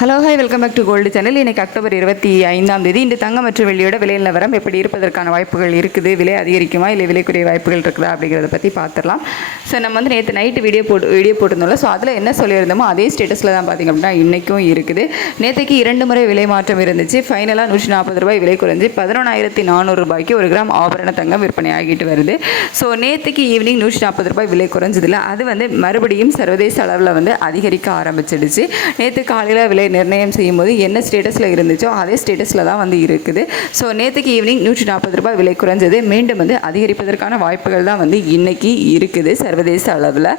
Hello hi welcome back to gold channel இன்னைக்கு October இருபத்தி ஐந்தாம் தேதி. இந்த தங்கம் மற்றும் வெள்ளியோட விலை நிலவரம் எப்படி இருப்பதற்கான வாய்ப்புகள் இருக்குது? விலை அதிகரிக்குமா இல்லை விலைக்குரிய வாய்ப்புகள் இருக்குதா அப்படிங்கிறத பற்றி பார்த்துடலாம் ஸோ நம்ம வந்து நேற்று நைட்டு வீடியோ போட்டு வீடியோ போட்டிருந்தோம்ல. ஸோ அதில் என்ன சொல்லியிருந்தோமோ அதே ஸ்டேட்டஸில் தான் பார்த்திங்க அப்படின்னா இன்றைக்கும் இருக்குது. நேற்றுக்கு இரண்டு முறை விலை மாற்றம் இருந்துச்சு. ஃபைனலாக நூற்றி நாற்பது ரூபாய் விலை குறைஞ்சி பதினொன்றாயிரத்தி நானூறு ரூபாய்க்கு ஒரு கிராம் ஆபரண தங்கம் விற்பனை ஆகிட்டு வருது. ஸோ நேற்றுக்கு ஈவினிங் நூற்றி நாற்பது ரூபாய் விலை குறைஞ்சதில்ல. அது வந்து மறுபடியும் சர்வதேச அளவில் வந்து அதிகரிக்க ஆரம்பிச்சிடுச்சு. நேற்று காலையில் விலை நிர்ணயம் செய்யும்போது என்ன ஸ்டேட்டஸில் இருந்துச்சோ அதே ஸ்டேட்டஸில் தான் வந்து இருக்குது. ஸோ நேற்றுக்கு ஈவினிங் நூற்றி நாற்பது ரூபாய் விலை குறைஞ்சது. மீண்டும் வந்து அதிகரிப்பதற்கான வாய்ப்புகள் தான் வந்து இன்னைக்கு இருக்குது சர்வதேச அளவில்.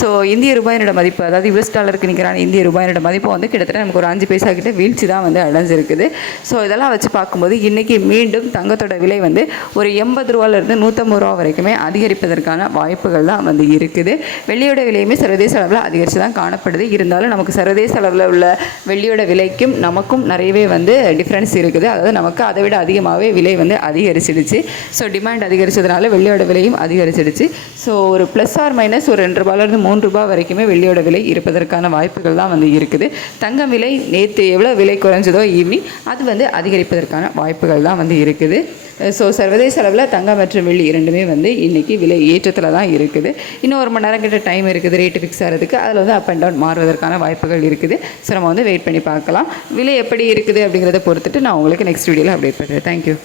ஸோ இந்திய ரூபாயினோட மதிப்பு அதாவது யூஎஸ் டாலருக்கு நிற்கிறான இந்திய ரூபாயினோட மதிப்பு வந்து கிட்டத்தட்ட நமக்கு ஒரு அஞ்சு பைசா கிட்ட வீழ்ச்சி தான் வந்து அடைஞ்சிருக்குது. ஸோ இதெல்லாம் வச்சு பார்க்கும்போது இன்றைக்கி மீண்டும் தங்கத்தோட விலை வந்து ஒரு எண்பது ரூபாலேருந்து நூற்றம்பது ரூபா வரைக்குமே அதிகரிப்பதற்கான வாய்ப்புகள் தான் வந்து இருக்குது. வெள்ளியோட விலையுமே சர்வதேச அளவில் அதிகரித்து தான் காணப்படுது. இருந்தாலும் நமக்கு சர்வதேச அளவில் உள்ள வெள்ளியோட விலைக்கும் நமக்கும் நிறையவே வந்து டிஃப்ரென்ஸ் இருக்குது. அதாவது நமக்கு அதை விட அதிகமாகவே விலை வந்து அதிகரிச்சிடுச்சு. ஸோ டிமாண்ட் அதிகரித்ததுனால வெள்ளியோட விலையும் அதிகரிச்சிடுச்சு. ஸோ ஒரு ப்ளஸ் ஆர் மைனஸ் ஒரு ரெண்டு ரூபாயிலிருந்து மூணு ரூபாய் வரைக்குமே வெள்ளியோட விலை இருப்பதற்கான வாய்ப்புகள் தான் வந்து இருக்குது. தங்கம் விலை நேற்று எவ்வளோ விலை குறைஞ்சதோ ஈவினிங் அது வந்து அதிகரிப்பதற்கான வாய்ப்புகள் தான் வந்து இருக்குது. ஸோ சர்வதேச அளவில் தங்கம் மற்றும் வெள்ளி இரண்டுமே வந்து இன்றைக்கி விலை ஏற்றத்தில் தான் இருக்குது. இன்னும் ஒரு மணி நேரம் கிட்ட டைம் இருக்குது ரேட்டு ஃபிக்ஸ் ஆகிறதுக்கு அதில் வந்து அப் அண்ட் டவுன் மாறுவதற்கான வாய்ப்புகள் இருக்குது. ஸோ நம்ம வந்து வெயிட் பண்ணி பார்க்கலாம். விலை எப்படி இருக்குது அப்படிங்கிறத பொறுத்துட்டு நான் உங்களுக்கு நெக்ஸ்ட் வீடியோவில் அப்டேட் பண்ணுறேன் தேங்க்யூ